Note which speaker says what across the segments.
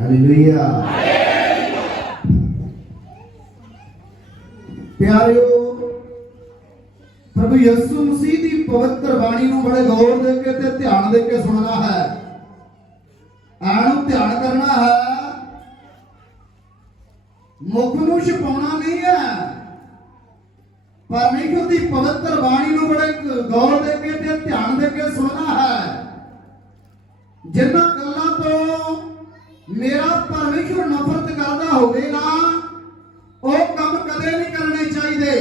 Speaker 1: Hallelujah ਪਿਆਰਿਓ, ਪ੍ਰਭੂ ਯਿਸੂ ਮਸੀਹ ਦੀ ਪਵਿੱਤਰ ਬਾਣੀ ਨੂੰ ਬੜੇ ਗੌਰ ਦੇ ਕੇ ਤੇ ਧਿਆਨ ਦੇ ਕੇ ਸੁਣਨਾ ਹੈ। ਆਨੂੰ ਧਿਆਨ ਕਰਨਾ ਹੈ। ਮੁਖ ਨੂੰ ਛਪਾਉਣਾ ਨਹੀਂ ਹੈ। ਪਰਮੇਸ਼ਰ ਦੀ ਪਵਿੱਤਰ ਬਾਣੀ ਨੂੰ ਬੜੇ ਗੌਰ ਦੇ ਕੇ ਤੇ ਧਿਆਨ ਦੇ ਕੇ ਸੁਣ ਮੇਰਾ ਪਰਮੇਸ਼ਰ ਨਫ਼ਰਤ ਕਰਦਾ ਹੋਵੇ ਨਾ ਉਹ ਕੰਮ ਕਦੇ ਨਹੀਂ ਕਰਨੇ ਚਾਹੀਦੇ।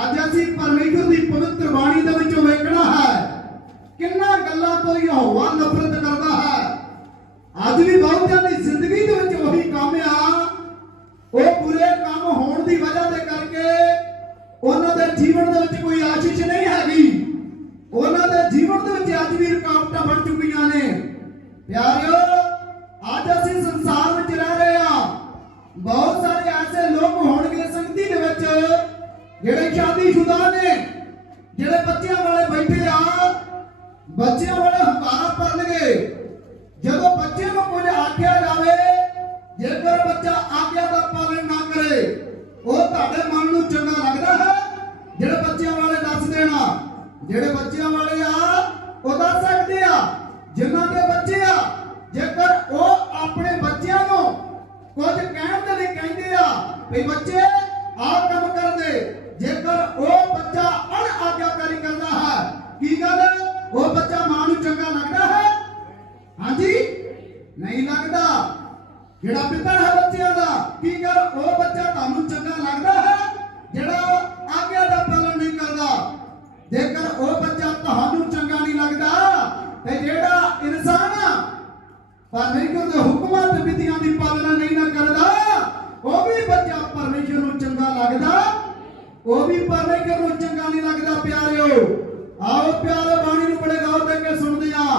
Speaker 1: ਅੱਜ ਅਸੀਂ ਪਰਮੇਸ਼ਰ ਦੀ ਪਵਿੱਤਰ ਬਾਣੀ ਦੇ ਵਿੱਚੋਂ ਵੇਖਣਾ ਹੈ, ਕਿੰਨਾ ਗੱਲਾਂ ਤੋਂ ਯਹੋਵਾ ਨਫ਼ਰਤ ਕਰਦਾ ਹੈ। ਅੱਜ ਵੀ ਬਹੁਤਿਆਂ ਦੀ ਜ਼ਿੰਦਗੀ ਦੇ ਵਿੱਚ ਉਹੀ ਕੰਮ ਆ। ਉਹ ਬੁਰੇ ਕੰਮ ਹੋਣ ਦੀ ਵਜ੍ਹਾ ਦੇ ਕਰਕੇ ਉਹਨਾਂ ਦੇ ਜੀਵਨ ਦੇ ਵਿੱਚ ਕੋਈ ਆਸ਼ੀਸ਼ ਨਹੀਂ ਹੈਗੀ। ਉਹਨਾਂ ਦੇ ਜੀਵਨ ਦੇ ਵਿੱਚ ਅੱਜ ਵੀ ਰੁਕਾਵਟਾਂ ਬਣ ਚੁੱਕੀਆਂ ਨੇ। ਪਿਆਰਿਓ ਬੱਚਿਆਂ ਜਿਹੜਾ ਪਿਤਾ ਹੈ ਬੱਚਿਆਂ ਦਾ, ਕੀ ਕਰ ਉਹ ਬੱਚਾ ਤੁਹਾਨੂੰ ਚੰਗਾ ਲੱਗਦਾ ਹੈ? ਜਿਹੜਾ ਆਗਿਆ ਦਾ ਪਾਲਣ ਨਹੀਂ ਕਰਦਾ। ਜੇਕਰ ਉਹ ਬੱਚਾ ਤੁਹਾਨੂੰ ਚੰਗਾ ਨਹੀਂ ਲੱਗਦਾ, ਤੇ ਜਿਹੜਾ ਇਨਸਾਨ ਪਰਮੇਸ਼ਰ ਦੇ ਹੁਕਮਾਂ ਤੇ ਵਿਧੀਆਂ ਦੀ ਪਾਲਣਾ ਨਹੀਂ ਨਾ ਕਰਦਾ, ਉਹ ਵੀ ਬੱਚਾ ਪਰਮੇਸ਼ਰ ਨੂੰ ਚੰਗਾ ਲੱਗਦਾ। ਉਹ ਵੀ ਪਰਮੇਸ਼ਰ ਨੂੰ ਚੰਗਾ ਨਹੀਂ ਲੱਗਦਾ, ਪਿਆਰਿਓ। ਆਓ, ਪਿਆਰੇ ਬਾਣੀ ਨੂੰ ਬੜੇ ਗੌਰ ਦੇ ਕੇ ਸੁਣਦੇ ਆ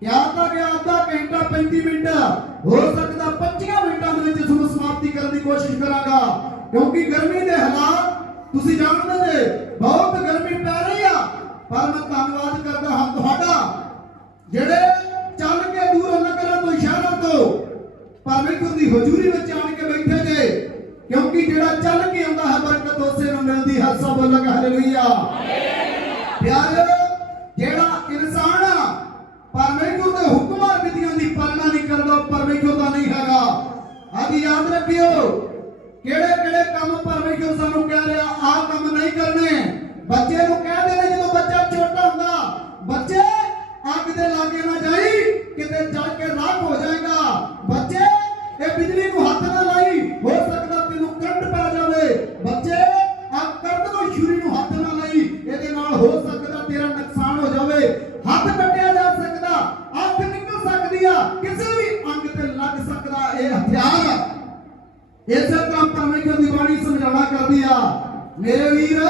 Speaker 1: ਕਿਆ ਤਾਂ ਕਿ ਅੱਧਾ ਘੰਟਾ 35 ਮਿੰਟ। ਹੋ ਸਕਦਾ ਵਿੱਚ ਇਸ ਨੂੰ ਸਮਾਪਤੀ ਕਰਨ ਦੀ ਕੋਸ਼ਿਸ਼ ਕਰਾਂਗਾ। ਕਿਉਂਕਿ ਗਰਮੀ ਦੇ ਹਾਲਾਤ ਤੁਸੀਂ ਜਾਣਦੇ ਨੇ ਬਹੁਤ ਗਰਮੀ ਪੈ ਰਹੀ ਆ। ਪਰ ਮੈਂ ਧੰਨਵਾਦ ਕਰਦਾ ਹਾਂ ਤੁਹਾਡਾ, ਜਿਹੜੇ ਚੱਲ ਕੇ ਦੂਰ ਨਗਰਾਂ ਤੋਂ, ਸ਼ਹਿਰਾਂ ਤੋਂ ਪਰਮੇਸ਼ਰ ਦੀ ਹਜ਼ੂਰੀ ਵਿੱਚ ਆਣ ਕੇ ਬੈਠੇ ਨੇ ਕਿਉਂਕਿ ਜਿਹੜਾ ਚੱਲ ਕੇ ਆਉਂਦਾ ਹੈ, ਬਰਕਤ ਉਸੇ ਨੂੰ ਮਿਲਦੀ ਹੈ। ਸਭ ਬੋਲਾਂਗੇ ਹਾਲੇਲੂਇਆ ਪਿਆਰਿਓ ਜਿਹੜਾ ਅੱਜ ਯਾਦ ਰੱਖਿਓ, ਕਿਹੜੇ ਕਿਹੜੇ ਕੰਮ ਪਰਮੇਸ਼ਰ ਸਾਨੂੰ ਕਹਿ ਰਿਹਾ, ਆਹ ਕੰਮ ਨਹੀਂ ਕਰਨੇ। ਬੱਚੇ ਨੂੰ ਕਹਿ ਨੇ ਜਦੋਂ ਬੱਚਾ ਛੋਟਾ ਹੁੰਦਾ। ਬੱਚੇ, ਅੱਗ ਦੇ ਲਾਗੇ ਨਾ ਜਾਈ, ਕਿਤੇ ਜਲ ਕਰਦੀ ਆ। ਮੇਰੇ ਵੀਰ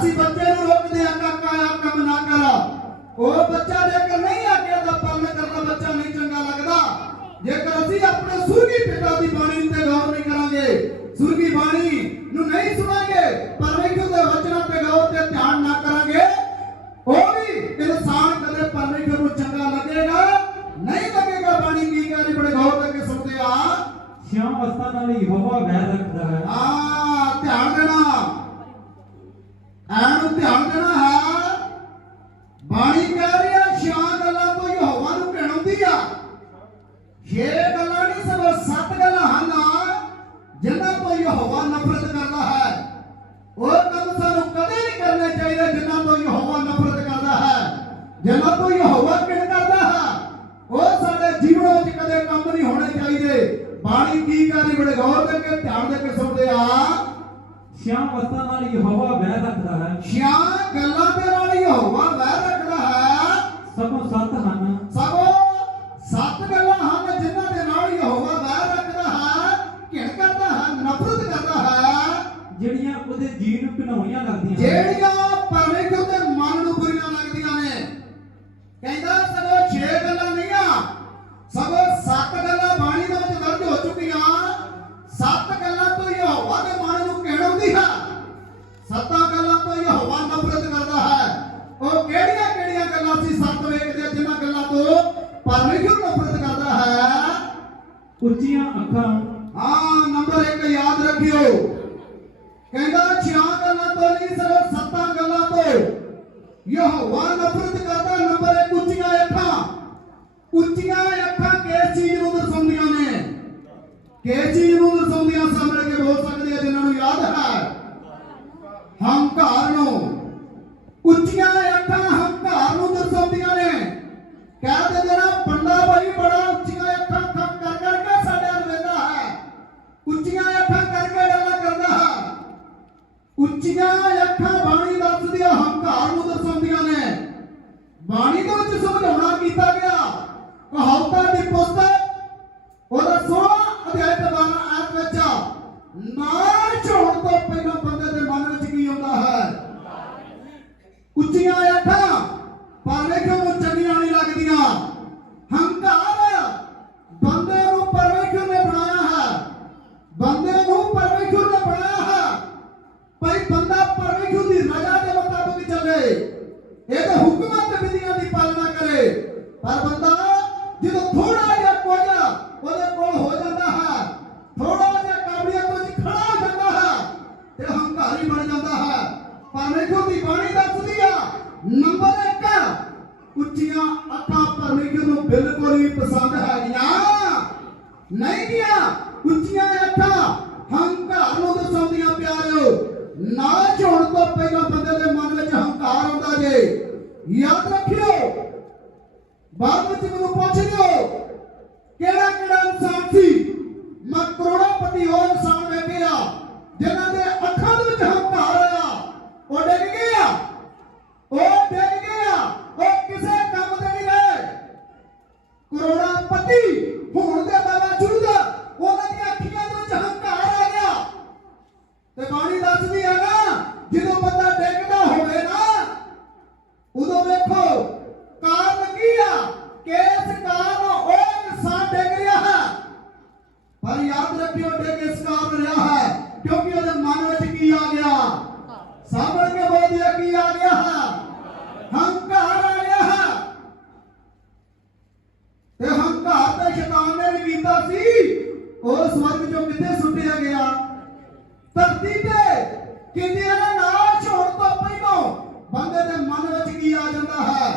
Speaker 1: ਅਸੀਂ ਬੱਚੇ ਨੂੰ ਰੋਕਦੇ ਆ ਕਾਕਾ ਆ ਕੰਮ ਨਾ ਕਰ। ਉਹ ਬੱਚਾ ਦੇ ਜਦੋਂ ਤੋਂ
Speaker 2: ਯਹੋਵਾ
Speaker 1: ਕਿਣ ਕਰਦਾ ਹਾਂ ਉਹ ਸਾਡੇ ਜੀਵਨ ਵਿੱਚ ਕਦੇ ਕੰਮ ਨਹੀਂ ਹੋਣੇ ਚਾਹੀਦੇ। ਬਾਣੀ ਕੀ ਕਰੀ ਬੜੇ ਗੌਰ ਕਰਕੇ ਧਿਆਨ ਦੇ ਕੇ ਸੁਣਦੇ ਆ।
Speaker 2: ਸ਼ਿਆ ਵਸਤਾਂ ਨਾਲ ਯਹੋਵਾ ਵੈਰ ਰੱਖਦਾ ਹੈ।
Speaker 1: ਸ਼ਿਆ ਗੱਲਾਂ ਦੇ ਨਾਲ ਯਹੋਵਾ ਵੈਰ ਰੱਖਦਾ ਹੈ।
Speaker 2: ਸਭੋ ਸੱਤ ਹਨ।
Speaker 1: ਸਭੋ ਸੱਤ ਗੱਲਾਂ ਹਨ ਜਿਨ੍ਹਾਂ ਦੇ ਨਾਲ ਯਹੋਵਾ ਵੈਰ ਰੱਖਦਾ ਹੈ ਘਿਣ ਕਰਦਾ ਹੈ ਨਫ਼ਰਤ ਕਰਦਾ ਹੈ।
Speaker 2: ਜਿਹੜੀਆਂ ਉਹਦੇ ਜੀਵ ਨੂੰ ਘਿਨਾਉਣੀਆਂ ਲੱਗਦੀਆਂ
Speaker 1: ਜਿਹੜੀਆਂ
Speaker 2: ਉੱਚੀਆਂ ਅੱਖਾਂ
Speaker 1: ਹਾਂ ਨੰਬਰ 1 ਯਾਦ ਰੱਖਿਓ ਕਹਿੰਦਾ ਛਿਆ ਗੱਲਾਂ ਤੋਂ ਨਹੀਂ ਸਿਰਫ ਸੱਤਾਂ ਗੱਲਾਂ ਤੋਂ ਯਹੋਵਾ ਨਫ਼ਰਤ ਕਰਦਾ ਨੰਬਰ 1 ਉੱਚੀਆਂ ਅੱਖਾਂ ਉੱਚੀਆਂ ਅੱਖਾਂ ਕਿਸ ਚੀਜ਼ ਨੂੰ ਦਰਸਾਉਂਦੀਆਂ ਨੇ ਕਿਸ ਚੀਜ਼ ਨੂੰ ਦੀਆਂ ਅੱਖਾਂ ਬਾਣੀ ਦੱਸਦੀਆਂ ਹੰਕਾਰ ਨੂੰ ਦਰਸਾਉਂਦੀਆਂ ਨੇ। ਬਾਣੀ ਦੇ ਵਿੱਚ ਸਮਝਾਉਣਾ ਕੀਤਾ ਗਿਆ। ਕਹਾਵਤਾਂ ਦੀ ਪੁਸਤਕ, ਉਹਦਾ 16 ਅਧਿਆਇ ਤੇ 12 ਆਇਤ ਵਿੱਚ ਨਾਮ ਝੋਣ ਤੋਂ ਪਹਿਲਾਂ ਬੰਦੇ ਦੇ ਮਨ ਵਿੱਚ ਕੀ ਆਉਂਦਾ ਹੈ? ਉੱਚੀਆਂ ਅੱਖਾਂ, ਭਾਵੇਂ ਕਿ ਉਹ ਚੰਗੀਆਂ ਨਹੀਂ ਲੱਗਦੀਆਂ। પ્રતિનિધિ પહોંચી ગયો કેળા કેળા ਧਰਤੀ ਤੇ ਕਿੰਨਿਆਂ ਦਾ ਨਾਚ ਹੋਣ ਤੋਂ ਪਹਿਲਾਂ ਬੰਦੇ ਦੇ ਮਨ ਵਿੱਚ ਕੀ ਆ ਜਾਂਦਾ ਹੈ?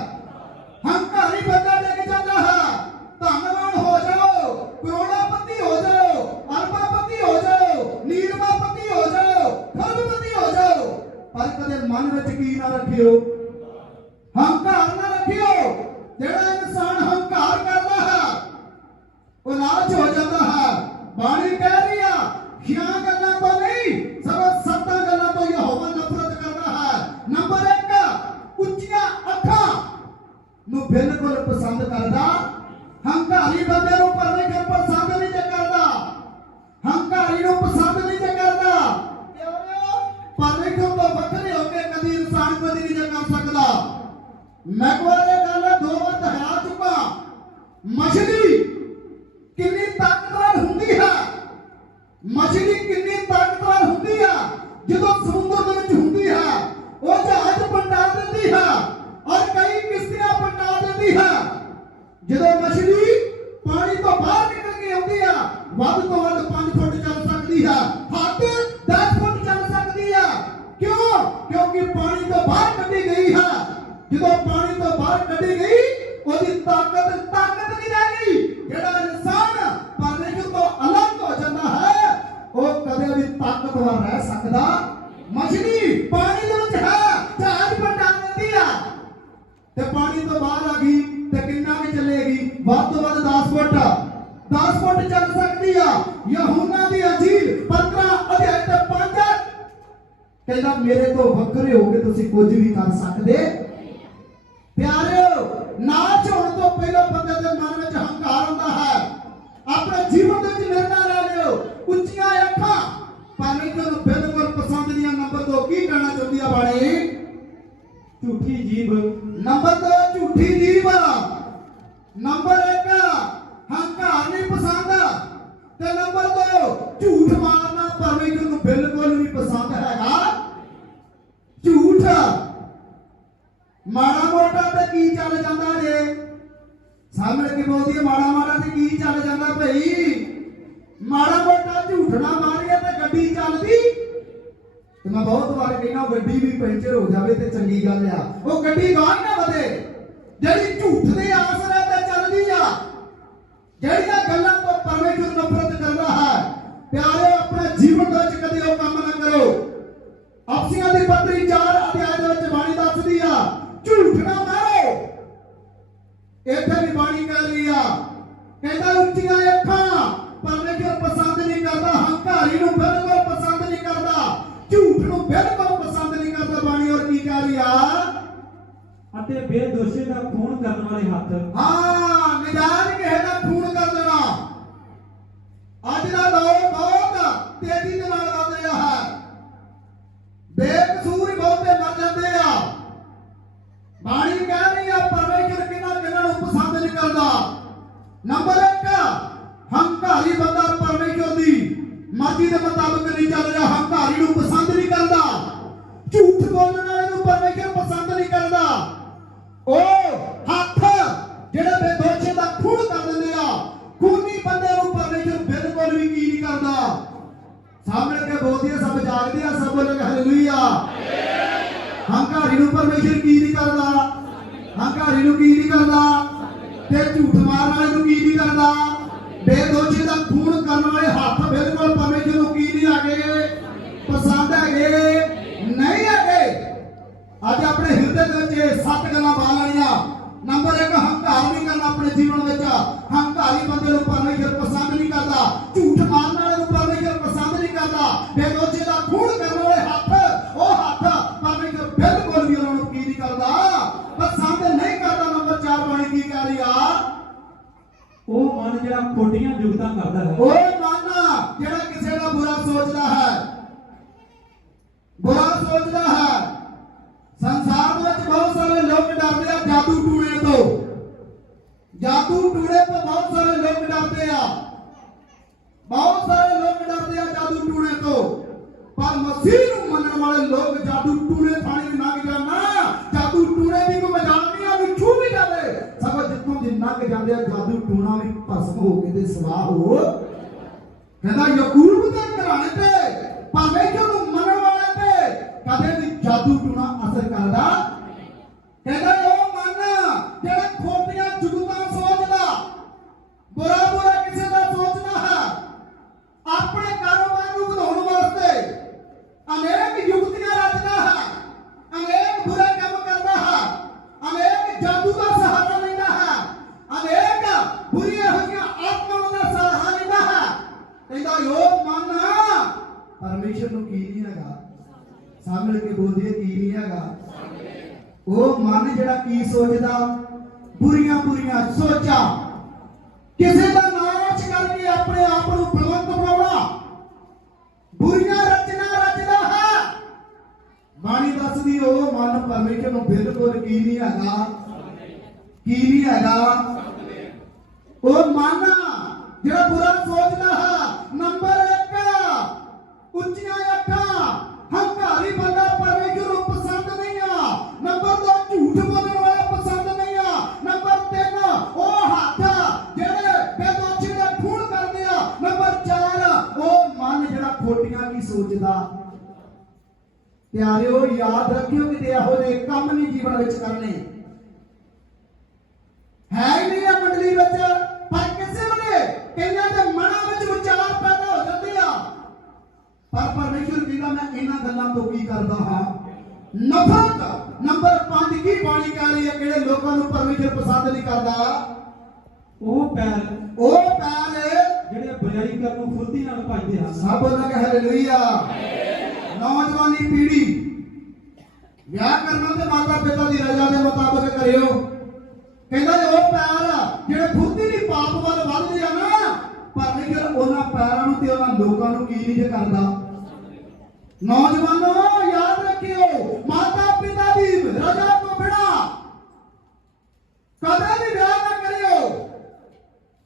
Speaker 1: ਹੰਕਾਰੀ ਬੰਦਾ ਡਿੱਗ ਜਾਂਦਾ ਹੈ। ਧੰਨਵਾਦ ਹੋ ਜਾਓ, ਕਰੋੜਾਪਤੀ ਹੋ ਜਾਓ, ਅਰਬਾਪਤੀ ਹੋ ਜਾਓ ਨੀਰਵਾਪਤੀ ਹੋ ਜਾਓ ਖਰਬਪਤੀ ਹੋ ਜਾਓ। ਪਰ ਕਦੇ ਮਨ ਵਿੱਚ ਕੀ ਨਾ ਰੱਖਿਓ? ਮਕਵਾ ਦੇ ਨਾਲ ਦੋ ਵਾਰ ਦਿਖਾ ਚੁੱਕਾ। ਮਛਲੀ 10 ਫੁੱਟ ਚੱਲ ਸਕਦੀ ਆ। ਯਹੂਨਾ ਦੀ ਅੰਜੀਲ 15 ਅਧਿਆਇ ਤੇ 5 ਕਹਿੰਦਾ, ਮੇਰੇ ਤੋਂ ਵੱਖਰੇ ਹੋ ਕੇ ਤੁਸੀਂ ਕੁਝ ਵੀ ਕਰ ਸਕਦੇ? ਪਿਆਰਿਓ, ਨਾਚ ਹੋਣ ਤੋਂ ਪਹਿਲਾਂ ਬੰਦੇ ਦੇ ਮਨ ਵਿੱਚ ਹੰਕਾਰ ਹੁੰਦਾ ਹੈ। ਆਪਣੇ ਜੀਵਨ ਦੇ ਵਿੱਚ ਨਿਰਣਾ ਲੈ ਲਿਓ। ਉੱਚੀਆਂ ਅੱਖਾਂ। ਪਰਮੇਸ਼ਰ ਨੂੰ ਬਿਲਕੁਲ ਪਸੰਦ ਨਹੀਂ ਆ ਨੰਬਰ 2 ਕੀ ਕਹਿਣਾ ਚਾਹੁੰਦੀ ਆ ਬਾਣੀ?
Speaker 2: ਝੂਠੀ ਜੀਬ
Speaker 1: ਨੰਬਰ 2 ਝੂਠੀ ਜੀਵ ਨੰਬਰ ਤੇ ਮੈਂ ਬਹੁਤ ਵਾਰ ਕਹਿੰਦਾ ਗੱਡੀ ਵੀ ਪੈਂਚਰ ਹੋ ਜਾਵੇ ਤੇ ਚੰਗੀ ਗੱਲ ਆ। ਉਹ ਗੱਡੀ ਗਾਂ ਨਾ ਵਧੇ। ਜਿਹੜੀ ਝੂਠ ਦੇ ਆਸਰੇ ਤੇ ਚੱਲਦੀ ਆ, ਜਿਹੜੀਆਂ ਗੱਲਾਂ ਤੋਂ ਪਰਮੇਸ਼ਰ ਨਫ਼ਰਤ ਕਰਦਾ ਹੈ, ਪਿਆਰੇ, ਆਪਣੇ ਜੀਵਨ ਦੇ ਵਿੱਚ ਕਦੇ ਉਹ ਕੰਮ ਨਾ ਕਰੋ। ਅਫਸੀਆਂ ਦੀ ਪੱਤਰੀ 4 ਅਧਿਆਇ ਦੇ ਵਿੱਚ ਬਾਣੀ ਦੱਸਦੀ ਆ, ਝੂਠ ਨਾ ਮਾਰੋ। ਇੱਥੇ ਵੀ ਬਾਣੀ ਕਹਿ ਰਹੀ ਆ, ਕਹਿੰਦਾ ਉੱਚੀਆਂ ਅੱਖਾਂ, ਪਰਮੇਸ਼ਰ ਪਸੰਦ ਨਹੀਂ ਕਰਦਾ, ਹੰਕਾਰੀ ਨੂੰ ਫਿਰ ਨੂੰ ਬਿਲਕੁਲ ਪਸੰਦ ਨਹੀਂ ਕਰਦਾ ਬਾਣੀ ਔਰ ਕੀ ਕਹਿ ਰਹੀ
Speaker 2: ਅਤੇ ਬੇਦੋਸ਼ੀ ਦਾ ਖੂਨ ਕਰਨ ਵਾਲੇ ਹੱਥ।
Speaker 1: ਹਾਂ ਨਜਾਇਜ਼ ਕਿਸੇ ਦਾ ਖੂਨ ਕਰ ਦੇਣਾ ਅੱਜ ਦਾ ਦੌਰ ਬਹੁਤ ਤੇਜ਼ੀ ਦੇ ਨਾਲ ਵੱਧ ਰਿਹਾ ਹੈ। ਬੇਕਸੂਰ ਬਹੁਤੇ ਮਰ ਜਾਂਦੇ ਆ। ਬਾਣੀ ਕਹਿ ਰਹੀ ਆ ਪਰਮੇਸ਼ਰ ਕਿਹਨਾਂ ਕਿਹਨਾਂ ਨੂੰ ਪਸੰਦ ਨਹੀਂ ਕਰਦਾ? ਨੰਬਰ 1 ਹੰਕਾਰੀ ਬੰਦਾ ਪਰਮੇਸ਼ਰ ਦੀ ਮਰਜ਼ੀ ਦੇ ਮੁਤਾਬਕ ਨਹੀਂ ਚੱਲ ਉਹ
Speaker 2: ਮਨ, ਜਿਹੜਾ
Speaker 1: ਬੁਰਾ ਸੋਚਦਾ ਹੈ, ਨੰਬਰ 1 ਉੱਚੀਆਂ ਅੱਖਾਂ, ਹੰਕਾਰੀ ਬੰਦਾ ਪਰਮੇਸ਼ਰ ਨੂੰ ਪਸੰਦ ਨਹੀਂ ਆ। ਨੰਬਰ 2 ਝੂਠ ਬੋਲਣ ਵਾਲਾ ਪਸੰਦ ਨਹੀਂ ਆ। ਨੰਬਰ 3 ਉਹ ਹੱਥ ਜਿਹੜੇ ਬੇਦੋਸ਼ੀ ਦਾ ਖੂਨ ਕਰਦੇ ਆ। ਨੰਬਰ 4 ਉਹ ਮਨ ਜਿਹੜਾ ਖੋਟੀਆਂ ਕੀ ਸੋਚਦਾ। ਪਿਆਰਿਓ, ਯਾਦ ਰੱਖਿਓ ਕਿ ਇਹੋ ਜਿਹੇ ਕੰਮ ਨਹੀਂ ਜੀਵਨ ਵਿੱਚ ਕਰਨੇ। ਨਫ਼ਰਤ। ਨੰਬਰ 5 ਕੀ ਬਾਣੀ ਰਹੀ ਹੈ ਕਿਹੜੇ ਲੋਕਾਂ ਨੂੰ ਪਰਮੇਸ਼ਰ ਪਸੰਦ ਨਹੀਂ ਕਰਦਾ?
Speaker 2: ਉਹ ਪੈਰ।
Speaker 1: ਉਹ ਪੈਰ
Speaker 2: ਜਿਹੜੇ ਬੁਰਾਈ ਕਰਨ ਨੂੰ ਫੁਰਤੀ ਨਾਲ ਭੱਜਦੇ ਹਨ।
Speaker 1: ਸਭ ਦਾ ਕਹੇ ਹਾਲੇਲੂਇਆ ਨੌਜਵਾਨੀ ਪੀੜ੍ਹੀ ਵਿਆਹ ਕਰਨਾ ਤੇ ਮਾਤਾ ਪਿਤਾ ਦੀ ਰਜ਼ਾ ਦੇ ਮੁਤਾਬਕ ਕਰਿਓ। ਕਹਿੰਦਾ ਜੇ ਉਹ ਪੈਰ ਜਿਹੜੇ ਫੁਰਤੀ ਦੀ ਪਾਪ ਵੱਲ ਵੱਧਦੇ ਆ ਨਾ ਪਰਮੇਸ਼ਰ ਉਹਨਾਂ ਪੈਰਾਂ ਨੂੰ ਤੇ ਉਹਨਾਂ ਲੋਕਾਂ ਨੂੰ ਕੀ ਨਹੀਂ ਜੇ ਕਰਦਾ? ਨੌਜਵਾਨੋ ਯਾਦ ਰੱਖਿਓ ਮਾਤਾ ਪਿਤਾ ਦੀ ਰਜ਼ਾ ਤੋਂ ਬਿਨਾ ਕਦੇ ਵੀ ਵਿਆਹ ਨਾ ਕਰਿਓ।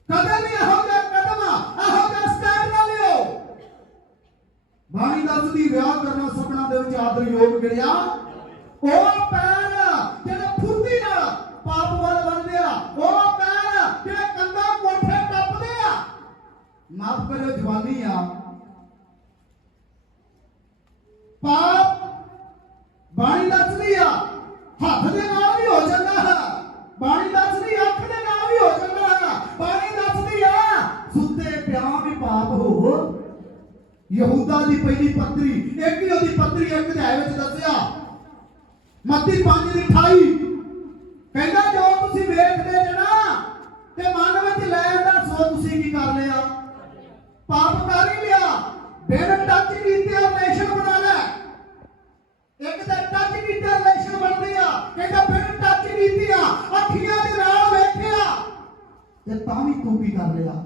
Speaker 1: ਕਦੇ ਵੀ ਇਹੋ ਜਿਹਾ ਕਦਮ, ਇਹੋ ਜਿਹਾ ਸਟੈਪ ਨਾ ਲਿਓ। ਬਾਣੀ ਦੱਸਦੀ, ਵਿਆਹ ਕਰਨਾ ਸੁਪਨਾ ਦੇ ਵਿੱਚ ਆਦਰ ਯੋਗ ਗਿਣਿਆ ਉਹ ਪੈਰ ਜਿਹੜੇ ਫੁਰਤੀ ਨਾਲ ਪਾਪ ਵੱਲ ਵੱਧਦੇ ਆ, ਉਹ ਪੈਰ ਜਿਹੜੇ ਕੰਦਾ ਕੋਠੇ ਟੱਪਦੇ ਆ। ਮਾਫ ਕਰਿਓ ਜਵਾਨੀ ਆ। ਪਾਪ ਬਾਣੀ ਦੱਸਦੀ ਆ ਹੱਥ ਦੇ ਨਾਲ ਵੀ ਹੋ ਜਾਂਦਾ ਹੈ। ਬਾਣੀ ਦੱਸਦੀ ਅੱਖ ਦੇ ਨਾਲ ਵੀ ਹੋ ਜਾਂਦਾ ਹੈ। ਬਾਣੀ ਦੱਸਦੀ ਆ ਸੁੱਤੇ ਪਿਆ ਵੀ ਪਾਪ ਹੋ। ਯਹੂਦਾ ਦੀ ਪਹਿਲੀ ਪੱਤਰੀ ਇੱਕ ਹੀ ਉਹਦੀ ਪੱਤਰੀ ਇੱਕ ਅਧਿਆਇ ਵਿੱਚ ਦੱਸਿਆ। ਮੱਤੀ 5 ਦੀ 28 ਕਹਿੰਦਾ ਜੋ ਤੁਸੀਂ ਵੇਖਦੇ ਜੇ ਨਾ ਤੇ ਮਨ ਵਿੱਚ ਲੈ ਆਂਦਾ ਸੋ ਤੁਸੀਂ ਕੀ ਕਰ ਲਿਆ ਪਾਪ ਕਰ ਹੀ ਲਿਆ ਬਿਨ ਟੱਚ ਕੀਤੇ ਰਿਲੇਸ਼ਨ ਬਣਾ ਲੈ ਇੱਕ ਤਾਂ ਟੱਚ ਕੀਤੇ ਰਿਲੇਸ਼ਨ ਬਣਦੀ ਆ ਕਹਿੰਦਾ ਬਿਨ ਟੱਚ ਕੀਤੀਆਂ ਅੱਖੀਆਂ ਦੇ ਨਾਲ ਵੇਖਿਆ ਤੇ ਤਾਂ ਵੀ ਤੂੰ ਕੀ ਕਰ ਲਿਆ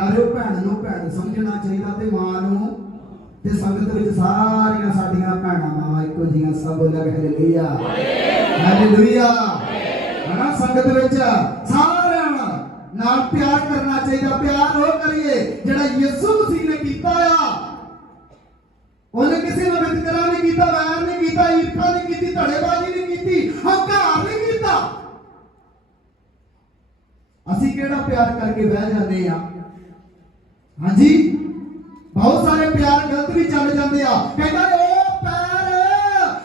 Speaker 1: ਪਿਆਰਿਓ, ਭੈਣ ਨੂੰ ਭੈਣ ਸਮਝਣਾ ਚਾਹੀਦਾ ਤੇ ਮਾਂ ਨੂੰ। ਤੇ ਸੰਗਤ ਵਿੱਚ ਸਾਰੀਆਂ ਸਾਡੀਆਂ ਭੈਣਾਂ ਮਾਂ ਇੱਕੋ ਜੀਆਂ ਸਭ ਲੱਗ ਹਾਲੇਲੂਇਆ। ਹਾਲੇਲੂਇਆ। ਹਨਾ ਸੰਗਤ ਵਿੱਚ ਸਾਰਿਆਂ ਨਾਲ ਪਿਆਰ ਕਰਨਾ ਚਾਹੀਦਾ, ਪਿਆਰ ਉਹ ਕਰੀਏ ਜਿਹੜਾ ਯਿਸੂ ਮਸੀਹ ਨੇ ਕੀਤਾ ਆ। ਉਹਨੇ ਕਿਸੇ ਨਾਲ ਵਿਤਕਰਾ ਨਹੀਂ ਕੀਤਾ, ਵੈਰ ਨਹੀਂ ਕੀਤਾ, ਈਰਖਾ ਨਹੀਂ ਕੀਤੀ, ਧੜੇਬਾਜ਼ੀ ਨਹੀਂ ਕੀਤੀ, ਹੰਕਾਰ ਨਹੀਂ ਕੀਤਾ। ਅਸੀਂ ਕਿਹੜਾ ਪਿਆਰ ਕਰਕੇ ਬਹਿ ਜਾਂਦੇ ਆ? ਹਾਂਜੀ? ਬਹੁਤ ਸਾਰੇ ਪਿਆਰ ਗਲਤ ਵੀ ਚੱਲ ਜਾਂਦੇ ਆ। ਕਹਿੰਦਾ ਉਹ ਪੈਰ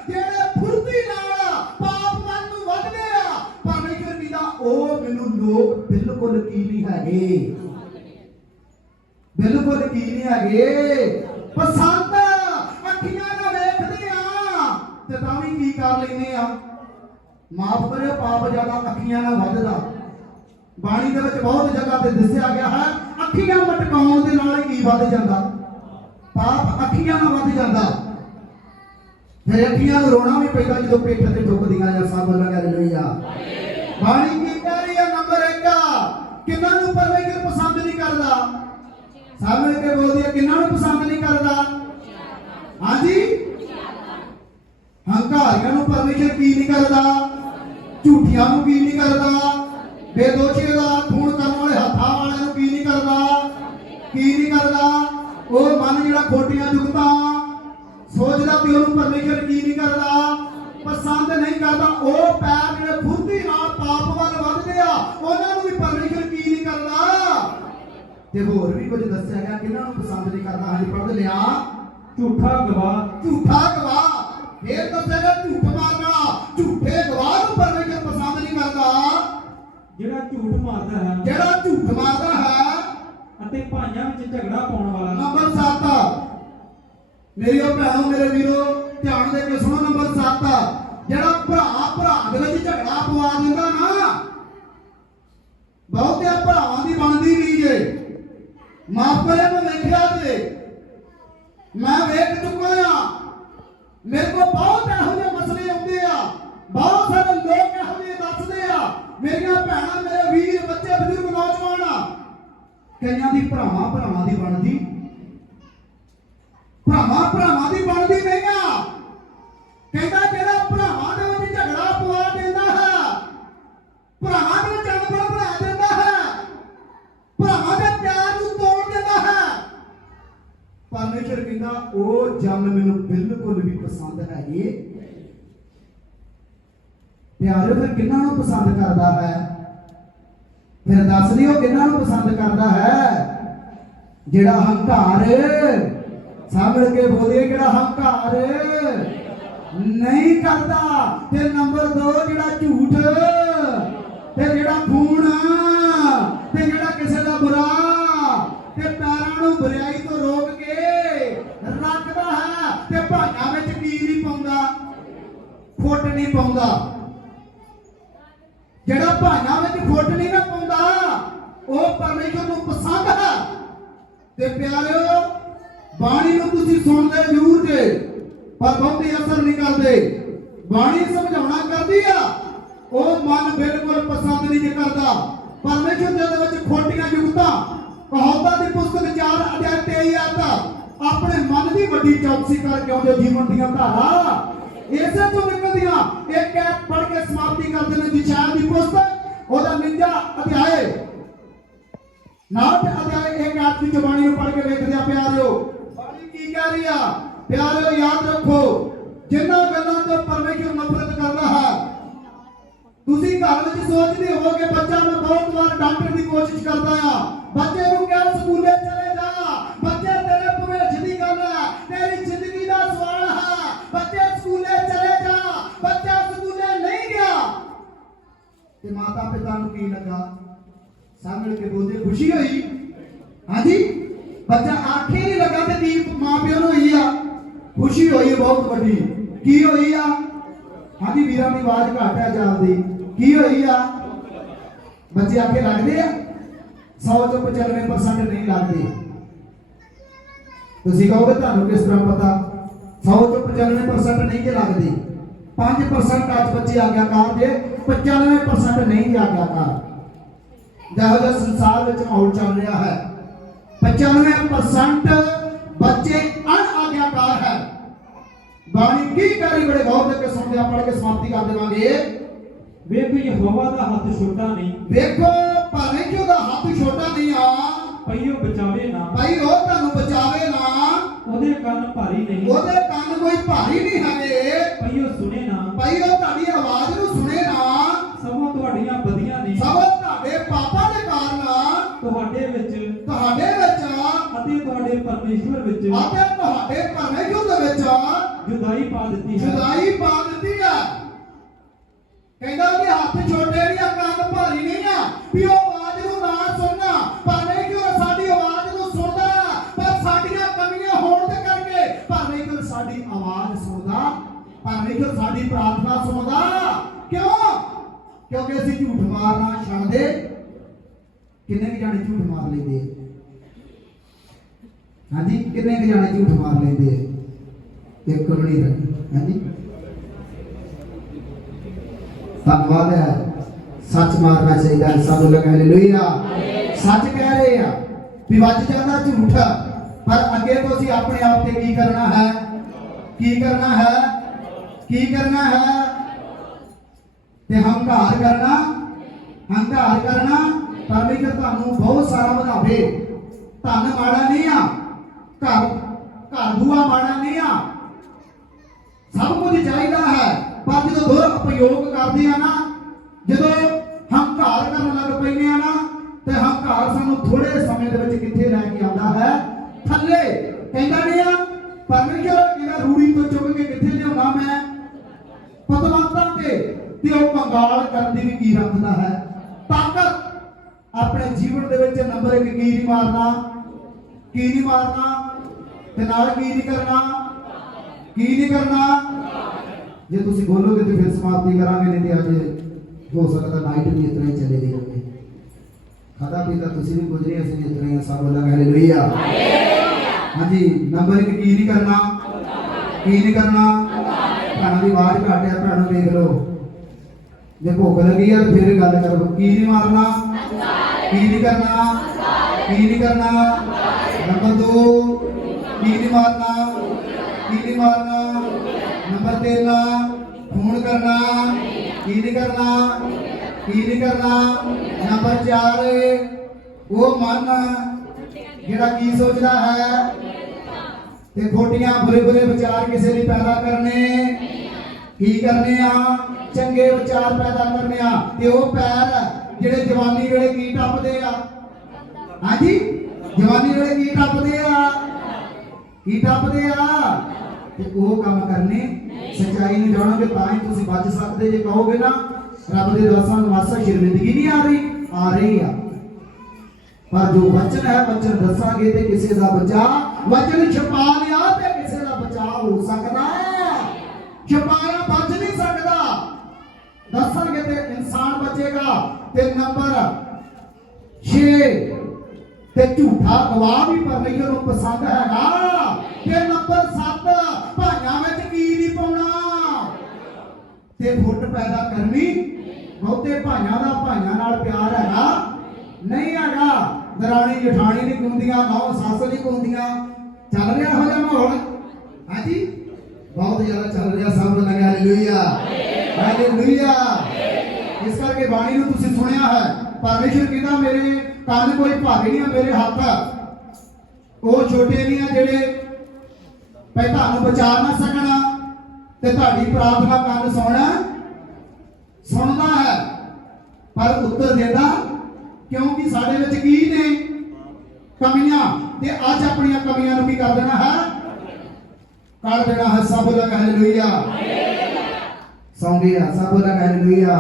Speaker 1: ਜਿਹੜੇ ਫੁਰਤੀ ਨਾਲ ਪਾਪ ਵੱਲ ਨੂੰ ਵਧਦੇ ਆ। ਪਰਮੇਸ਼ਰ ਕਹਿੰਦਾ ਉਹ ਮੈਨੂੰ ਲੋਕ ਬਿਲਕੁਲ ਕੀ ਨਹੀਂ ਹੈਗੇ। ਬਿਲਕੁਲ ਕੀ ਨਹੀਂ ਹੈਗੇ। ਪਸੰਦ ਅੱਖੀਆਂ ਨਾਲ ਵੇਖਦੇ ਆ। ਤੇ ਤਾਂ ਵੀ ਕੀ ਕਰ ਲੈਨੇ ਆ? ਮਾਫ ਕਰਿਓ, ਪਾਪ ਜ਼ਿਆਦਾ ਅੱਖੀਆਂ ਨਾਲ ਵੱਧਦਾ। ਬਾਣੀ ਦੇ ਵਿੱਚ ਬਹੁਤ ਜਗ੍ਹਾ ਤੇ ਦੱਸਿਆ ਗਿਆ ਹੈ, ਅੱਖੀਆਂ ਮਟਕਾਉਣ ਦੇ ਨਾਲ ਕੀ ਵੱਧ ਜਾਂਦਾ? ਪਾਪ ਅੱਖੀਆਂ ਨਾਲ ਵੱਧ ਜਾਂਦਾ। ਫਿਰ ਅੱਖੀਆਂ ਨੂੰ ਰੋਣਾ ਵੀ ਪੈਂਦਾ ਜਦੋਂ ਪੇਟ ਤੇ ਡੁੱਬਦੀਆਂ ਜਾਂ ਸਭ ਲਗਾ ਲਈਆ ਬਾਣੀ ਕੀ ਕਹਿ ਰਹੀ ਹੈ ਨੰਬਰ 1 ਕਿੰਨਾਂ ਨੂੰ ਪਰਮੇਸ਼ਰ ਪਸੰਦ ਨਹੀਂ ਕਰਦਾ? ਸਾਹਮਣੇ ਕੇ ਬੋਲਦੀ ਹੈ, ਕਿੰਨਾਂ ਨੂੰ ਪਸੰਦ ਨਹੀਂ ਕਰਦਾ? ਹਾਂਜੀ? ਹੰਕਾਰੀਆਂ ਨੂੰ ਪਰਮੇਸ਼ਰ ਕੀ ਨਹੀਂ ਕਰਦਾ? ਝੂਠੀਆਂ ਨੂੰ ਕੀ ਨਹੀਂ ਕਰਦਾ? ਬੇਦੋਸ਼ੀ ਦਾ ਖੂਨ ਕਰਨ ਵਾਲੇ ਹੱਥਾਂ ਵਾਲਿਆਂ ਨੂੰ ਕੀ ਨਹੀਂ ਕਰਦਾ? ਕੀ ਨਹੀਂ ਕਰਦਾ? ਉਹ ਮਨ ਜਿਹੜਾ ਖੋਟੀਆਂ ਜੁਗਤਾਂ ਸੋਚਦਾ ਵੀ ਉਹਨੂੰ ਪਰਮੇਸ਼ਰ ਕੀ ਨਹੀਂ ਕਰਦਾ? ਪਸੰਦ ਨਹੀਂ ਕਰਦਾ। ਉਹ ਪੈਰ ਜਿਹੜੇ ਫੁਰਤੀ ਨਾਲ ਪਾਪ ਵੱਲ ਵੱਧਦੇ ਆ ਉਹਨਾਂ ਨੂੰ ਵੀ ਪਰਮੇਸ਼ਰ ਕੀ ਨਹੀਂ ਕਰਦਾ? ਤੇ ਹੋਰ ਵੀ ਕੁਝ ਦੱਸਿਆ ਗਿਆ ਕਿਹਨਾਂ ਨੂੰ ਪਸੰਦ ਨਹੀਂ ਕਰਦਾ? ਹਾਂਜੀ ਪੜ੍ਹ ਲਿਆ।
Speaker 2: ਝੂਠਾ ਗਵਾਹ।
Speaker 1: ਝੂਠਾ ਗਵਾਹ। ਫੇਰ ਦੱਸਿਆ ਗਿਆ ਝੂਠ ਮਾਰਨਾ। ਝੂਠੇ ਗਵਾਹ ਨੂੰ ਪਰਮੇਸ਼ਰ ਪਸੰਦ ਨਹੀਂ ਕਰਦਾ
Speaker 2: ਜਿਹੜਾ ਝੂਠ ਮਾਰਦਾ ਹੈ।
Speaker 1: ਜਿਹੜਾ ਝੂਠ ਮਾਰਦਾ ਹੈ
Speaker 2: ਅਤੇ ਭਾਈਆਂ ਵਿੱਚ ਝਗੜਾ ਪਾਉਣ ਵਾਲਾ
Speaker 1: ਨੰਬਰ 7 ਮੇਰੀਓ ਭੈਣੋ ਮੇਰੇ ਵੀਰੋ ਧਿਆਨ ਦੇ ਕੇ ਸੁਣੋ ਨੰਬਰ 7 ਜਿਹੜਾ ਭਰਾ ਭਰਾ ਦੇ ਵਿੱਚ ਝਗੜਾ ਪਵਾ ਦਿੰਦਾ ਨਾ ਬਹੁਤਿਆਂ ਭਰਾਵਾਂ ਦੀ ਬਣਦੀ ਨਹੀਂ ਜੇ। ਮਾਫ ਕਰੇ ਮੈਂ ਵੇਖਿਆ ਤੇ ਮੈਂ ਵੇਖ ਚੁੱਕਾ ਆ ਮੇਰੇ ਕੋਲ ਬਹੁਤ ਇਹੋ ਜਿਹੇ ਮਸਲੇ ਆਉਂਦੇ ਆ। ਬਹੁਤ ਸਾਰੇ ਲੋਕ ਇਹੋ ਜਿਹੇ ਦੱਸਦੇ ਆ। ਮੇਰੀਆਂ ਭੈਣਾਂ, ਮੇਰੇ ਵੀਰ, ਬੱਚੇ, ਬਜ਼ੁਰਗ, ਨੌਜਵਾਨ ਆ। ਕਈਆਂ ਦੀ ਭਰਾਵਾਂ ਭਰਾਵਾਂ ਦੀ ਬਣਦੀ। ਭਰਾਵਾਂ ਭਰਾਵਾਂ ਦੀ ਬਣਦੀ ਨਹੀਂ ਆ ਕਹਿੰਦਾ ਜਿਹੜਾ ਭਰਾਵਾਂ ਦੇ ਵਿੱਚ ਝਗੜਾ ਪਵਾ ਦਿੰਦਾ ਹੈ, ਭਰਾਵਾਂ ਦੇ ਵਿੱਚ ਬਣਾ ਦਿੰਦਾ ਹੈ, ਭਰਾਵਾਂ ਦੇ ਪਿਆਰ ਨੂੰ ਤੋੜ ਦਿੰਦਾ ਹੈ। ਪਰਮੇਸ਼ਰ ਕਹਿੰਦਾ, ਉਹ ਜੰਮ ਮੈਨੂੰ ਬਿਲਕੁਲ ਵੀ ਪਸੰਦ ਹੈ ਇਹ ਪਿਆਰੇ ਫਿਰ ਕਿੰਨਾਂ ਨੂੰ ਪਸੰਦ ਕਰਦਾ ਹੈ? ਫਿਰ ਦੱਸ ਦਿਓ, ਕਿੰਨਾਂ ਨੂੰ ਪਸੰਦ ਕਰਦਾ ਹੈ? ਜਿਹੜਾ ਹੰਕਾਰ ਸਾਹਮਣੇ ਕੇ ਬੋਲੇ, ਕਿਹੜਾ ਹੰਕਾਰ? ਨਹੀਂ ਕਰਦਾ। ਤੇ ਨੰਬਰ 2 ਜਿਹੜਾ ਝੂਠ ਤੇ ਜਿਹੜਾ ਖੂਨ ਤੇ ਜਿਹੜਾ ਕਿਸੇ ਦਾ ਬੁਰਾ ਤੇ ਪੈਰਾਂ ਨੂੰ ਬੁਰਾਈ ਤੋਂ ਰੋਕ ਕੇ ਰੱਖਦਾ ਹੈ, ਤੇ ਭਾਈਆਂ ਵਿੱਚ ਕੀ ਨਹੀਂ ਪਾਉਂਦਾ? ਫੁੱਟ ਨਹੀਂ ਪਾਉਂਦਾ। ਜਿਹੜਾ ਭਾਈਆਂ ਵਿੱਚ ਫੁੱਟ ਨਹੀਂ ਨਾ ਪਾਉਂਦਾ, ਉਹ ਪਰਮੇਸ਼ਰ ਨੂੰ ਪਸੰਦ ਹੈ। ਤੇ ਪਿਆਰਿਓ, ਬਾਣੀ ਨੂੰ ਤੁਸੀਂ ਸੁਣਦੇ ਜ਼ਰੂਰ ਜੇ, ਪਰ ਬਹੁਤੀ ਅਸਰ ਨਹੀਂ ਕਰਦੇ। ਬਾਣੀ ਸਮਝਾਉਣਾ ਕਰਦੀ ਆ, ਉਹ ਮਨ ਬਿਲਕੁਲ ਪਸੰਦ ਨਹੀਂ ਕਰਦਾ। ਪਰਮੇਸ਼ਰ ਦੇ ਵਿੱਚ ਖੋਟੀਆਂ ਯੁਕਤਾਂ ਕਹਾਵਤਾਂ ਦੀ ਪੁਸਤਕ 4 ਅਧਿਆਇ 23 ਆਤਾ ਆਪਣੇ ਮਨ ਦੀ ਵੱਡੀ ਚੌਕਸੀ ਕਰਕੇ ਆਉਂਦੇ ਜੀਵਨ ਦੀਆਂ ਧਾਰਾ ਇਸੇ ਤੋਂ ਨਿਕਲਦੀਆਂ ਇੱਕ ਐਤ ਪੜ੍ਹ ਕੇ ਸਮਾਪਤੀ ਕਰਦੇ ਨੇ ਦਿਸ਼ਾ ਦੀ ਪੁਸਤਕ, ਉਹਦਾ ਨਿੰਜਾ ਅਧਿਆਇ ਨਾਟ ਅਧਿਆਇ ਇੱਕ ਆਤ ਦੀ ਨੂੰ ਪੜ੍ਹ ਕੇ ਵੇਖਦੇ ਆ ਪਿਆਰਿਓ, ਬਾਣੀ ਕੀ ਕਹਿ ਰਹੀ ਆ? ਪਿਆਰਿਓ, ਯਾਦ ਰੱਖੋ ਜਿਨ੍ਹਾਂ ਗੱਲਾਂ ਤੋਂ ਪਰਮੇਸ਼ਰ ਨਫ਼ਰਤ ਕਰਦਾ ਹੈ, ਤੁਸੀਂ ਘਰ ਵਿੱਚ ਸੋਚਦੇ ਹੋ ਹੋਵੋਗੇ, ਬੱਚਾ ਮੈਂ ਬਹੁਤ ਵਾਰ ਡਾਕਟਰ ਦੀ ਕੋਸ਼ਿਸ਼ ਕਰਦਾ ਆ। ਬੱਚੇ ਨੂੰ ਕਹਿ ਸਕੂਲੇ ਚਲੇ ਜਾ। ਬੱਚੇ ਤੇਰੇ ਭਵਿੱਖ ਦੀ ਗੱਲ ਹੈ ਤੇਰੀ ਜ਼ਿੰਦਗੀ ਦਾ ਸਵਾਲ ਹੈ ਬੱਚੇ ਸਕੂਲੇ ਤੇ ਮਾਤਾ ਪਿਤਾ ਨੂੰ ਕੀ ਲੱਗਾ? ਸਾਹਮਣੇ ਕੇ ਬੋਲਦੇ, ਖੁਸ਼ੀ ਹੋਈ? ਹਾਂਜੀ? ਬੱਚਾ ਆਖੇ ਨਹੀਂ ਲੱਗਾ ਤੇ ਕੀ ਮਾਂ ਨੂੰ ਹੋਈ ਆ। ਖੁਸ਼ੀ ਹੋਈ ਬਹੁਤ ਵੱਡੀ। ਕੀ ਹੋਈ ਆ? ਹਾਂਜੀ, ਵੀਰਾਂ ਦੀ ਆਵਾਜ਼ ਘੱਟ ਆ ਜਾਂਦੀ ਕੀ ਹੋਈ ਆ? ਬੱਚੇ ਆਖੇ ਲੱਗਦੇ ਆ? 100 ਤੋਂ 95% ਨਹੀਂ ਲੱਗਦੇ। ਤੁਸੀਂ ਕਹੋਗੇ ਤੁਹਾਨੂੰ ਕਿਸ ਤਰ੍ਹਾਂ ਪਤਾ? 100 ਤੋਂ 95% ਨਹੀਂ ਕਿ ਲੱਗਦੇ? 5% ਅੱਜ ਬੱਚੇ ਆਗਿਆਕਾਰ ਜੇ 95% ਨਹੀਂ ਜੀ ਆਗਿਆਕਾਰ ਜਿਹੋ ਜਿਹਾ ਸੰਸਾਰ ਵਿੱਚ ਮਾਹੌਲ ਚੱਲ ਰਿਹਾ ਹੈ। 95% ਬੱਚੇ ਅਣਆਗਿਆਕਾਰ ਹੈ। ਬਾਣੀ ਕੀ ਕਰੀ ਬੜੇ ਗੌਰ ਦੇ ਕੇ ਸੁਣਦੇ ਆ ਪੜ੍ਹ ਕੇ ਸਮਾਪਤੀ ਕਰ ਦੇਵਾਂਗੇ।
Speaker 2: ਵੇਖੋ ਯਹੋਵਾ ਦਾ ਹੱਥ ਛੋਟਾ ਨਹੀਂ।
Speaker 1: ਵੇਖੋ ਪਰਮੇਸ਼ਰ ਦਾ ਹੱਥ ਛੋਟਾ ਨਹੀਂ ਆ
Speaker 2: ਪਈਓ ਬਚਾਵੇ ਨਾ।
Speaker 1: ਭਾਈ ਉਹ ਤੁਹਾਨੂੰ ਬਚਾਵੇ ਨਾ।
Speaker 2: ਉਹਦੇ ਕੰਨ ਭਾਰੀ ਨਹੀਂ।
Speaker 1: ਉਹਦੇ ਕੰਨ ਕੋਈ ਭਾਰੀ ਨਹੀਂ ਹੈਗੇ।
Speaker 2: ਪਈਓ ਸੁਣੇ ਨਾ।
Speaker 1: ਭਾਈ ਉਹ ਤੁਹਾਡੀ ਆਵਾਜ਼
Speaker 2: ਵਿੱਚ ਅਤੇ ਤੁਹਾਡੇ
Speaker 1: ਪਰਮੇਸ਼ਰ ਦੇ ਵਿੱਚ?
Speaker 2: ਜੁਦਾਈ ਪਾ ਦਿੱਤੀ ਹੈ।
Speaker 1: ਜੁਦਾਈ ਪਾ ਦਿੱਤੀ ਆ ਕਹਿੰਦਾ ਉਹਦੇ ਹੱਥ ਛੋਟੇ ਨਹੀਂ ਆ ਕੰਨ ਭਾਰੀ ਨਹੀਂ ਆ। ਵੀ ਉਹ ਆਵਾਜ਼ ਨੂੰ ਨਾ ਸੁਣਨਾ। ਪਰਮੇਸ਼ਰ ਸਾਡੀ ਆਵਾਜ਼ ਨੂੰ ਸੁਣਦਾ। ਪਰ ਸਾਡੀਆਂ ਕਮੀਆਂ ਹੋਣ ਦੇ ਕਰਕੇ ਪਰਮੇਸ਼ਰ ਸਾਡੀ ਆਵਾਜ਼ ਸੁਣਦਾ। ਪਰਮੇਸ਼ਰ ਸਾਡੀ ਪ੍ਰਾਰਥਨਾ ਸੁਣਦਾ। ਕਿਉਂ? ਕਿਉਂਕਿ ਅਸੀਂ ਝੂਠ ਮਾਰਨਾ ਛੱਡਦੇ। ਕਿੰਨੇ ਕੁ ਜਾਣੇ ਝੂਠ ਮਾਰ ਲੈਂਦੇ ਆ? ਹਾਂਜੀ, ਕਿੰਨੇ ਕੁ ਜਾਣੇ ਝੂਠ ਮਾਰ ਲੈਂਦੇ ਆ? ਇੱਕ ਨਹੀਂ ਰੱਖੀ ਹਾਂਜੀ। ਧੰਨਵਾਦ ਹੈ। ਸੱਚ ਮਾਰਨਾ ਚਾਹੀਦਾ ਹੈ, ਸਭ ਲੋਕ ਹਾਲੇਲੂਇਆ ਸੱਚ ਕਹਿ ਰਹੇ ਆ ਵੀ ਵੱਜ ਜਾਂਦਾ ਝੂਠ। ਪਰ ਅੱਗੇ ਤੋਂ ਅਸੀਂ ਆਪਣੇ ਆਪ ਤੇ ਕੀ ਕਰਨਾ ਹੈ? ਕੀ ਕਰਨਾ ਹੈ? ਕੀ ਕਰਨਾ ਹੈ? ਤੇ ਹੰਕਾਰ ਕਰਨਾ ਹੰਕਾਰ ਕਰਨਾ। ਪਰਮੇਸ਼ਰ ਤੁਹਾਨੂੰ ਬਹੁਤ ਸਾਰਾ ਵਧਾਵੇ, ਧੰਨ ਮਾੜਾ ਨਹੀਂ ਆ। ਘਰ ਘਰ ਬੂਆ ਮਾੜਾ ਨਹੀਂ ਆ। ਸਭ ਕੁਝ ਚਾਹੀਦਾ ਹੈ, ਪਰ ਜਦੋਂ ਦੁਰ ਉਪਯੋਗ ਕਰਦੇ ਆ ਨਾ, ਜਦੋਂ ਹੰਕਾਰ ਕਰਨ ਲੱਗ ਪੈਂਦੇ ਆ ਨਾ, ਤੇ ਹੰਕਾਰ ਸਾਨੂੰ ਥੋੜੇ ਸਮੇਂ ਦੇ ਵਿੱਚ ਕਿੱਥੇ ਲੈ ਕੇ ਆਉਂਦਾ ਹੈ? ਥੱਲੇ। ਕਹਿੰਦਾ ਨਹੀਂ ਆ ਪਰਮੇਸ਼ਰ ਕਹਿੰਦਾ ਰੂੜੀ ਤੋਂ ਚੁੱਕ ਕੇ ਕਿੱਥੇ ਲਿਆਉਂਦਾ ਮੈਂ? ਪਤਵੰਤਾਂ ਤੇ। ਤੇ ਉਹ ਕੰਗਾਲ ਕਰਨ ਦੀ ਵੀ ਕੀ ਰੱਖਦਾ ਹੈ? ਤਾਕਤ। ਆਪਣੇ ਜੀਵਨ ਦੇ ਵਿੱਚ ਨੰਬਰ 1 ਕੀ ਨਹੀਂ ਮਾਰਨਾ, ਕੀ ਨਹੀਂ ਮਾਰਨਾ? ਤੇ ਨਾਲ ਕੀ ਨਹੀਂ ਕਰਨਾ? ਕੀ ਨਹੀਂ ਕਰਨਾ? ਜੇ ਤੁਸੀਂ ਬੋਲੋਗੇ ਤੇ ਫਿਰ ਸਮਾਪਤੀ ਕਰਾਂਗੇ, ਨਹੀਂ ਤੇ ਅੱਜ ਹੋ ਸਕਦਾ ਨਾਈਟ ਵੀ ਇਤਨਾ ਹੀ ਚਲੇ ਜਾਵੇ ਖਾਦਾ ਪੀਤਾ ਤੁਸੀਂ ਵੀ ਗੁਜ਼ਰੇ ਅਸੀਂ ਇਤਨਾ ਹੀ ਸਭ ਲੱਗ ਹਾਲੇਲੂਇਆ। ਹਾਂਜੀ, ਨੰਬਰ 1 ਕੀ ਨਹੀਂ ਕਰਨਾ? ਕੀ ਨਹੀਂ ਕਰਨਾ? ਭੈਣਾਂ ਦੀ ਆਵਾਜ਼ ਘੱਟ ਆ, ਭੈਣਾਂ ਦੇਖ ਲਓ। ਜੇ ਭੁੱਖ ਲੱਗੀ ਆ, ਫਿਰ ਗੱਲ ਕਰੋ, ਕੀ ਨਹੀਂ ਮਾਰਨਾ? ਕੀ ਨਹੀਂ ਕਰਨਾ? ਕੀ ਨਹੀਂ ਕਰਨਾ? ਨੰਬਰ 2 ਕੀ ਮਾਰਨਾ? ਕੀ ਮਾਰਨਾ? ਨੰਬਰ 3 ਫੋਨ ਕਰਨਾ। ਕੀ ਨਹੀਂ ਕਰਨਾ? ਕੀ ਨਹੀਂ ਕਰਨਾ? ਨੰਬਰ 4 ਉਹ ਮਨ ਜਿਹੜਾ ਕੀ ਸੋਚਦਾ ਹੈ ਤੇ ਖੋਟੀਆਂ ਬੁਰੇ ਬੁਰੇ ਵਿਚਾਰ ਕਿਸੇ ਲਈ ਪੈਦਾ ਕਰਨੇ। ਕੀ ਕਰਨੇ ਆ? ਚੰਗੇ ਵਿਚਾਰ ਪੈਦਾ ਕਰਨੇ ਆ। ਤੇ ਉਹ ਪੈਰ ਜਿਹੜੇ ਜਵਾਨੀ ਵੇਲੇ ਕੀ ਟੱਪਦੇ ਆ? ਹਾਂਜੀ? ਜਵਾਨੀ ਵੇਲੇ ਕੀ ਟੱਪਦੇ ਆ? ਕੀ ਟੱਪਦੇ ਆ? ਤੇ ਉਹ ਕੰਮ ਕਰਨੇ ਸੱਚਾਈ ਨੂੰ ਜਾਣੋਗੇ ਤਾਂ ਹੀ ਤੁਸੀਂ ਬਚ ਸਕਦੇ ਜੇ ਕਹੋਗੇ ਨਾ। ਰੱਬ ਦੇ ਦਾਸਾਂ ਨੂੰ ਵਾਸਾ ਸ਼ਰਮਿੰਦਗੀ ਨਹੀਂ ਆ ਰਹੀ? ਆ ਰਹੀ ਆ। ਪਰ ਜੋ ਵਚਨ ਹੈ ਵਚਨ ਦੱਸਾਂਗੇ ਤੇ ਕਿਸੇ ਦਾ ਬਚਾ ਵਚਨ ਛਪਾ ਲਿਆ ਤੇ ਕਿਸੇ ਦਾ ਬਚਾ ਹੋ ਸਕਦਾ ਹੈ। ਛਪਾਇਆ ਬਚ ਨਹੀਂ ਸਕਦਾ। ਦੱਸਾਂਗੇ ਤੇ ਇਨਸਾਨ ਬਚੇਗਾ। ਤੇ ਨੰਬਰ 6 ਤੇ ਝੂਠਾ ਗਵਾਹ ਵੀ ਪਰਮੇਸ਼ਰ ਨੂੰ ਪਸੰਦ ਹੈਗਾ। ਤੇ ਨੰਬਰ 7 ਭਾਈਆਂ ਵਿੱਚ ਕੀ ਨਹੀਂ ਪਾਉਣਾ? ਤੇ ਫੁੱਟ ਪੈਦਾ ਕਰਨੀ? ਬਹੁਤੇ ਭਾਈਆਂ ਦਾ ਭਾਈਆਂ ਨਾਲ ਪਿਆਰ ਹੈਗਾ। ਨਹੀਂ ਹੈਗਾ। ਦਰਾਣੀ ਜਠਾਣੀ ਨਹੀਂ ਕੁੰਦੀਆਂ ਨੌ ਸੱਸ ਨਹੀਂ ਕੁੰਦੀਆਂ ਚੱਲ ਰਿਹਾ ਹੋ ਜਾ ਮਾਹੌਲ? ਹਾਂਜੀ ਬਹੁਤ ਜ਼ਿਆਦਾ ਚੱਲ ਰਿਹਾ ਸਭ ਨੂੰ ਲਗਾ। ਹਾਲੇਲੂਇਆ ਹਾਲੇਲੂਇਆ ਇਸ ਕਰਕੇ ਬਾਣੀ ਨੂੰ ਤੁਸੀਂ ਸੁਣਿਆ ਹੈ। ਪਰਮੇਸ਼ਰ ਕਹਿੰਦਾ ਮੇਰੇ ਕੰਨ ਕੋਈ ਭਾਗੇ ਨਹੀਂ ਆ ਮੇਰੇ ਹੱਥ। ਉਹ ਛੋਟੇ ਨਹੀਂ ਆ ਜਿਹੜੇ ਭਈ ਤੁਹਾਨੂੰ ਬਚਾ ਨਾ ਸਕਣ ਤੇ ਤੁਹਾਡੀ ਪ੍ਰਾਰਥਨਾ ਕੰਨ ਸੁਣਨਾ। ਸੁਣਦਾ ਹੈ ਪਰ ਉੱਤਰ ਦਿੰਦਾ ਕਿਉਂਕਿ ਸਾਡੇ ਵਿੱਚ ਕੀ ਨੇ? ਕਮੀਆਂ। ਤੇ ਅੱਜ ਆਪਣੀਆਂ ਕਮੀਆਂ ਨੂੰ ਕੀ ਕਰ ਦੇਣਾ ਹੈ? ਕਰ ਦੇਣਾ ਹੈ ਸਭ ਲੋਕ ਹਾਲੇਲੂਇਆ ਸੌਂ ਗਿਆ ਸਭ ਲੋਕ ਹਾਲੇਲੂਇਆ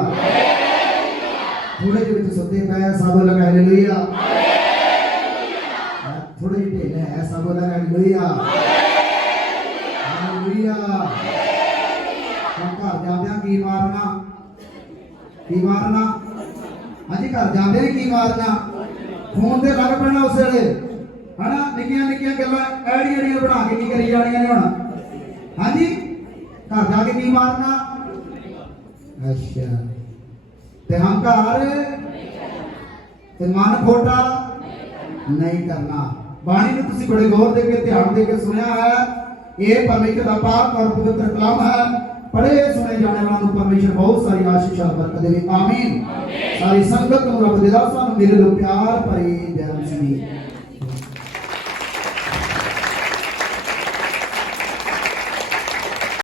Speaker 1: ਥੋੜੇ ਜਿਹੇ ਵਿੱਚ ਸੁੱਤੇ ਪਏ ਆ, ਸਭ ਲੋਕ ਹਾਲੇਲੂਇਆ ਥੋੜੇ ਜਿਹੇ ਢੇਲੇ ਹੈ ਸਭ ਲੋਕ ਹਾਲੇਲੂਇਆ ਹਾਲੇਲੂਇਆ ਹੁਣ ਘਰ ਜਾਂਦਿਆਂ ਕੀ ਮਾਰਨਾ? ਕੀ ਮਾਰਨਾ? ਹਾਂਜੀ ਘਰ ਜਾਂਦੇ ਨੇ ਕੀ ਮਾਰਨਾ? ਫੋਨ ਤੇ ਲੱਗ ਪੈਣਾ ਉਸ ਵੇਲੇ। ਹਨਾ ਨਿੱਕੀਆਂ ਨਿੱਕੀਆਂ ਗੱਲਾਂ ਐੜੀਆਂ ਐੜੀਆਂ ਬਣਾ ਕੇ ਕੀ ਕਰੀ ਜਾਣੀਆਂ ਨੇ ਹੁਣ? ਹਾਂਜੀ ਘਰ ਜਾ ਕੇ ਕੀ ਮਾਰਨਾ? ਅੱਛਾ। ਤੇ ਹੰਕਾਰ ਤੇ ਮਨ ਖੋਟਾ ਨਹੀਂ ਕਰਨਾ ਬਾਣੀ ਨੂੰ ਤੁਸੀਂ ਬੜੇ ਗੌਰ ਦੇ ਕੇ ਧਿਆਨ ਦੇ ਕੇ ਸੁਣਿਆ ਹੈ ਇਹ ਪਰਮੇਸ਼ਰ ਦਾ ਪਾਕ ਔਰ ਪਵਿੱਤਰ ਕਲਾਮ ਹੈ ਪੜ੍ਹੇ ਸੁਣੇ ਜਾਣੇ ਵਾਲਾਂ ਨੂੰ ਪਰਮੇਸ਼ਰ ਬਹੁਤ ਸਾਰੀ ਆਸ਼ੀਸ਼ ਔਰ ਬਰਕਤ ਦੇਵੇ ਆਮੀਨ ਸਾਰੀ ਸੰਗਤ ਨੂੰ ਰੱਬ ਦੇ ਦਾਸਾਂ ਨੂੰ ਮੇਰੇ ਲੋ ਪਿਆਰ ਭਰੀ ਜੈ ਮਸੀਹ